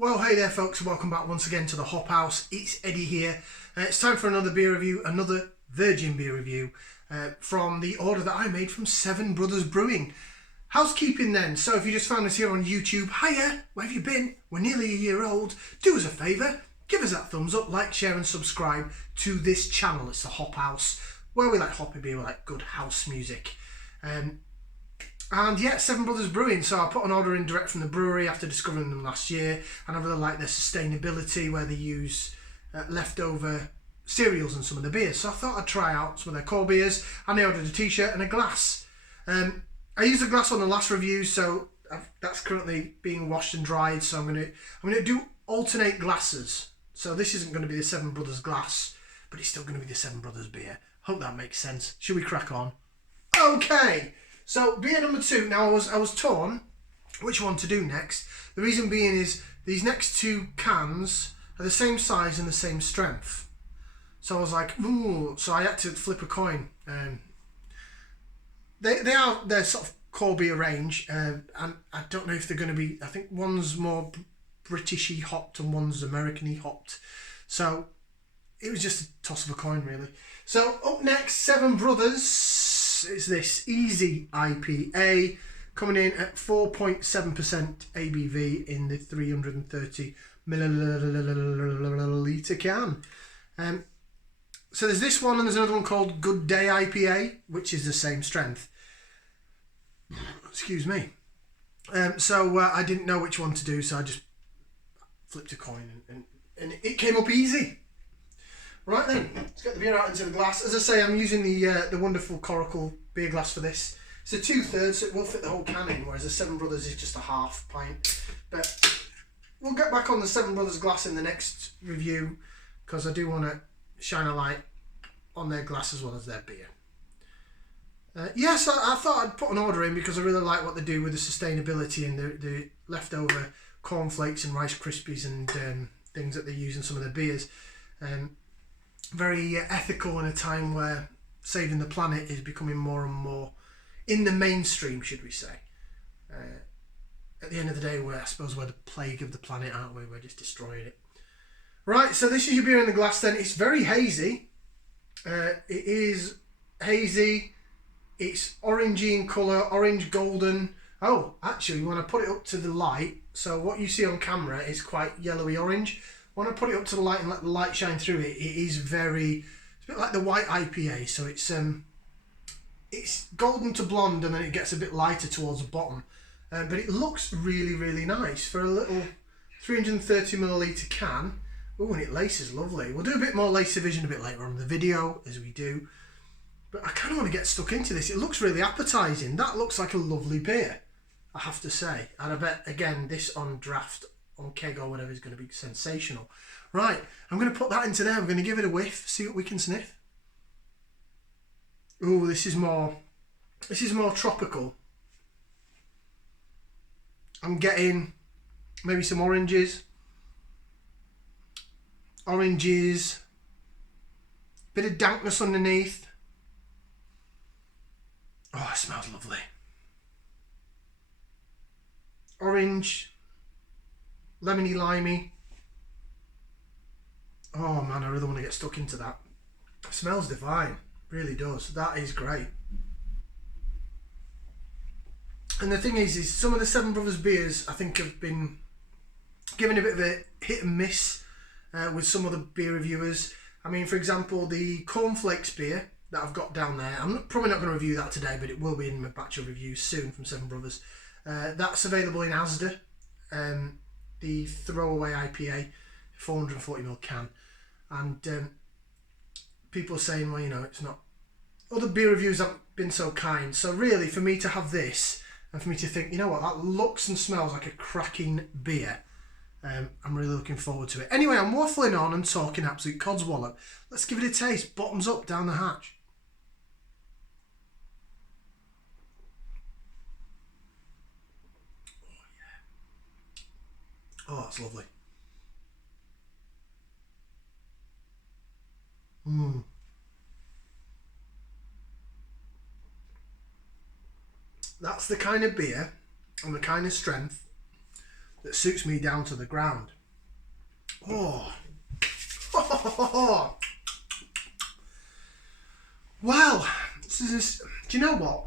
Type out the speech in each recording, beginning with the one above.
Well, hey there folks, welcome back once again to the Hop House. It's Eddie here. It's time for another beer review, another virgin beer review from the order that I made from Seven Brothers Brewing. Housekeeping then, so if you just found us here on YouTube, hiya, where have you been? We're nearly a year old. Do us a favour, give us that thumbs up, like, share and subscribe to this channel. It's the Hop House, where we like hoppy beer, we like good house music. And yeah, Seven Brothers Brewing. So I put an order in direct from the brewery after discovering them last year, and I really like their sustainability where they use leftover cereals in some of the beers. So I thought I'd try out some of their core beers, and I ordered a t-shirt and a glass. I used a glass on the last review, so that's currently being washed and dried. So I'm gonna do alternate glasses. So this isn't going to be the Seven Brothers glass, but it's still going to be the Seven Brothers beer. Hope that makes sense. Should we crack on? Okay. So beer number 2. Now I was torn which one to do next. The reason being is these next two cans are the same size and the same strength. So I was like, ooh. So I had to flip a coin. They're sort of core beer range, and I don't know if they're going to be. I think one's more Britishy hopped and one's American-y hopped. So it was just a toss of a coin, really. So up next, Seven Brothers. Is this Easy IPA coming in at 4.7% ABV in the 330 milliliter can. So there's this one and there's another one called Good Day IPA, which is the same strength. Excuse me. So I didn't know which one to do, so I just flipped a coin and it came up easy. Right then, let's get the beer out into the glass. As I say, I'm using the wonderful Coracle beer glass for this. It's a 2/3, so it will fit the whole can in, whereas the Seven Brothers is just a half pint. But we'll get back on the Seven Brothers glass in the next review, because I do want to shine a light on their glass as well as their beer. Yes, I thought I'd put an order in because I really like what they do with the sustainability and the leftover cornflakes and Rice Krispies and things that they use in some of their beers. Very ethical in a time where saving the planet is becoming more and more in the mainstream, should we say. At the end of the day, I suppose we're the plague of the planet, aren't we? We're just destroying it. Right, so this is your beer in the glass then. It's very hazy. It is hazy. It's orangey in colour, orange golden. Oh, actually, when I put it up to the light, so what you see on camera is quite yellowy orange. When I put it up to the light and let the light shine through it, it is it's a bit like the white IPA. So it's golden to blonde and then it gets a bit lighter towards the bottom. But it looks really, really nice for a little 330 milliliter can. Oh, and it laces lovely. We'll do a bit more lacer vision a bit later on in the video, as we do. But I kind of want to get stuck into this. It looks really appetising. That looks like a lovely beer, I have to say. And I bet, again, this on draft, on keg or whatever, is going to be sensational. Right, I'm going to put that into there. I'm going to give it a whiff, see what we can sniff. Ooh, this is more tropical. I'm getting maybe some oranges, bit of dankness underneath. Oh, it smells lovely. Orange, lemony, limey. Oh man, I really want to get stuck into that. It smells divine, really does. That is great. And the thing is some of the Seven Brothers beers I think have been given a bit of a hit and miss with some other beer reviewers. I mean, for example, the cornflakes beer that I've got down there, probably not going to review that today, but it will be in my batch of reviews soon from Seven Brothers. That's available in Asda, the throwaway IPA, 440ml can. And people are saying, well, you know, it's not. Other beer reviews haven't been so kind. So really, for me to have this, and for me to think, you know what, that looks and smells like a cracking beer. I'm really looking forward to it. Anyway, I'm waffling on and talking absolute codswallop. Let's give it a taste. Bottoms up, down the hatch. Oh, yeah. Oh, that's lovely. That's the kind of beer and the kind of strength that suits me down to the ground. Oh. Well, do you know what?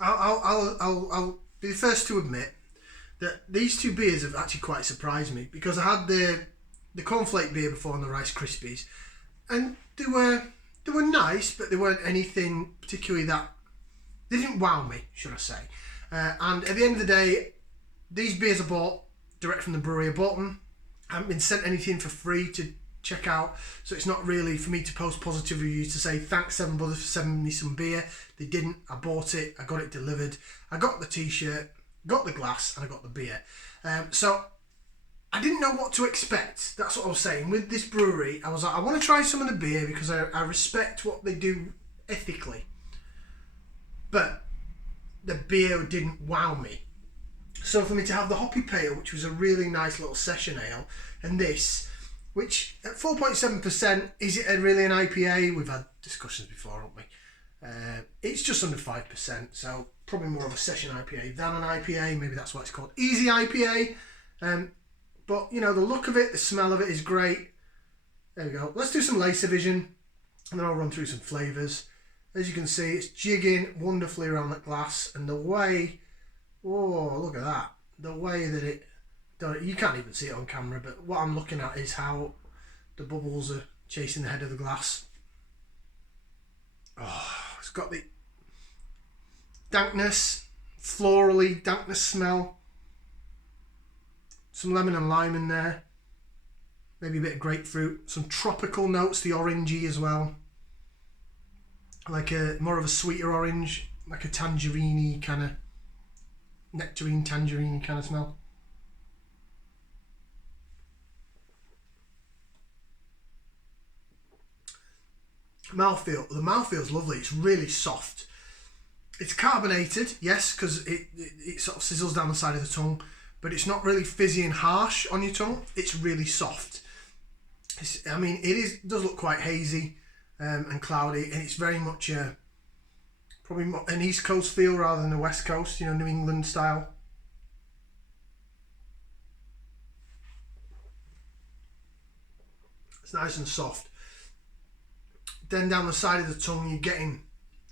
I'll be the first to admit that these two beers have actually quite surprised me, because I had the cornflake beer before and the Rice Krispies, and they were nice, but they weren't anything particularly that, they didn't wow me, should I say. And at the end of the day, these beers I bought direct from the brewery. I bought them. I haven't been sent anything for free to check out, so it's not really for me to post positive reviews to say thanks Seven Brothers for sending me some beer. They didn't. I bought it. I got it delivered. I got the t-shirt, got the glass, and I got the beer. So I didn't know what to expect. That's what I was saying. With this brewery, I was like, I want to try some of the beer because I respect what they do ethically. But the beer didn't wow me. So for me to have the Hoppy Pale, which was a really nice little session ale, and this, which at 4.7%, is it really an IPA? We've had discussions before, haven't we? It's just under 5%, so probably more of a session IPA than an IPA. Maybe that's why it's called Easy IPA. But, you know, the look of it, the smell of it is great. There we go. Let's do some laser vision, and then I'll run through some flavours. As you can see, it's jigging wonderfully around that glass, and the way, oh, look at that. The way that it, you can't even see it on camera, but what I'm looking at is how the bubbles are chasing the head of the glass. Oh, it's got the dankness, florally dankness smell. Some lemon and lime in there. Maybe a bit of grapefruit. Some tropical notes, the orangey as well. Like more of a sweeter orange, like a tangerine kind of, nectarine tangerine kind of smell. Mouthfeel. The mouthfeel's lovely. It's really soft. It's carbonated, yes, because it sort of sizzles down the side of the tongue, but it's not really fizzy and harsh on your tongue. It's really soft. I mean, it does look quite hazy and cloudy, and it's very much probably more an East Coast feel rather than a West Coast, you know, New England style. It's nice and soft. Then down the side of the tongue, you're getting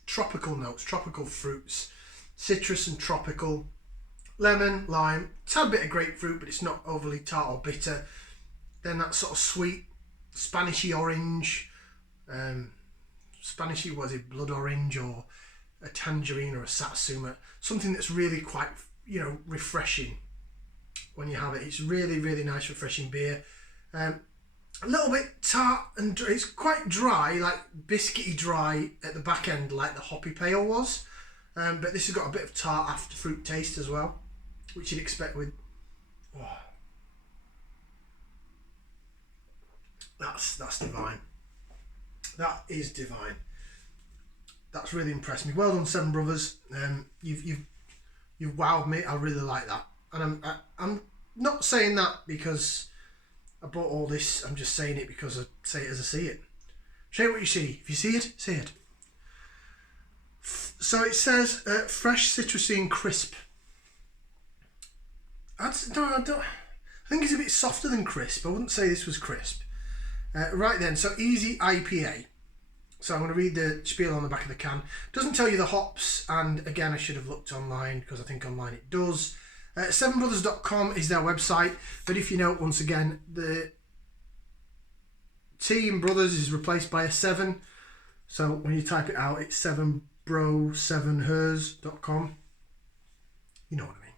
tropical notes, tropical fruits, citrus and tropical, lemon, lime, a tad bit of grapefruit, but it's not overly tart or bitter. Then that sort of sweet Spanishy orange, Spanishy, was it blood orange or a tangerine or a satsuma, something that's really quite, you know, refreshing when you have it. It's really, really nice, refreshing beer. A little bit tart and it's quite dry, like biscuity dry at the back end, like the Hoppy Pale was. But this has got a bit of tart after fruit taste as well, which you'd expect with. Oh. That's divine. That is divine. That's really impressed me. Well done, Seven Brothers. You've wowed me. I really like that, and I'm not saying that because I bought all this. I'm just saying it because I say it as I see it. Show what you see. If you see it, say it. So it says fresh, citrusy and crisp. I think it's a bit softer than crisp. I wouldn't say this was crisp. Right then, so Easy IPA. So I'm going to read the spiel on the back of the can. Doesn't tell you the hops, and again I should have looked online because I think online it does. Sevenbrothers.com is their website, but if you note, once again, the T in Brothers is replaced by a 7, so when you type it out, it's 7bro7hers.com. You know what I mean.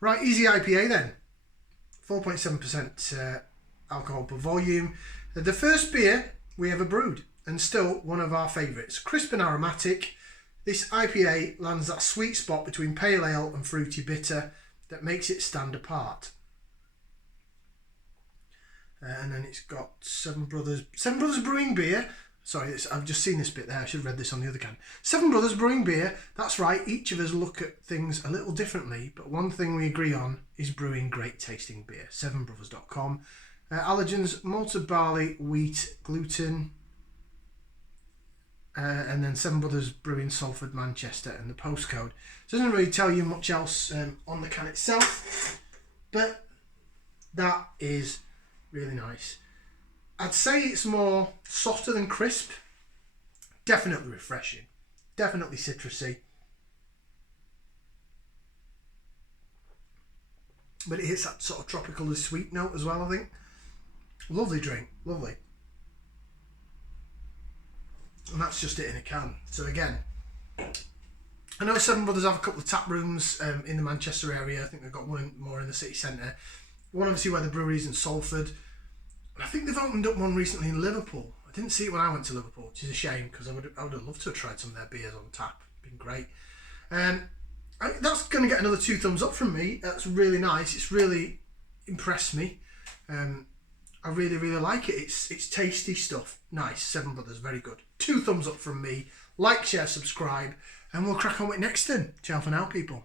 Right, Easy IPA then. 4.7% alcohol per volume. The first beer we ever brewed, and still one of our favourites. Crisp and aromatic, this IPA lands that sweet spot between pale ale and fruity bitter that makes it stand apart. And then it's got Seven Brothers Brewing beer. Sorry, I've just seen this bit there. I should have read this on the other can. Seven Brothers Brewing beer. That's right. Each of us look at things a little differently, but one thing we agree on is brewing great tasting beer. Sevenbrothers.com. Allergens, malted barley, wheat, gluten, and then Seven Brothers Brewing, Salford, Manchester, and the postcode. So it doesn't really tell you much else on the can itself. but that is really nice. I'd say it's more softer than crisp. Definitely refreshing. Definitely citrusy. But it hits that sort of tropically sweet note as well, I think. Lovely drink, lovely. And that's just it in a can. So again, I know Seven Brothers have a couple of tap rooms in the Manchester area. I think they've got one more in the city centre. One obviously where the brewery is in Salford. I think they've opened up one recently in Liverpool. I didn't see it when I went to Liverpool, which is a shame because I would have loved to have tried some of their beers on tap. Been great. That's going to get another 2 thumbs up from me. That's really nice. It's really impressed me. I really, really like it. It's tasty stuff. Nice. Seven Brothers, very good. 2 thumbs up from me. Like, share, subscribe, and we'll crack on with next then. Ciao for now, people.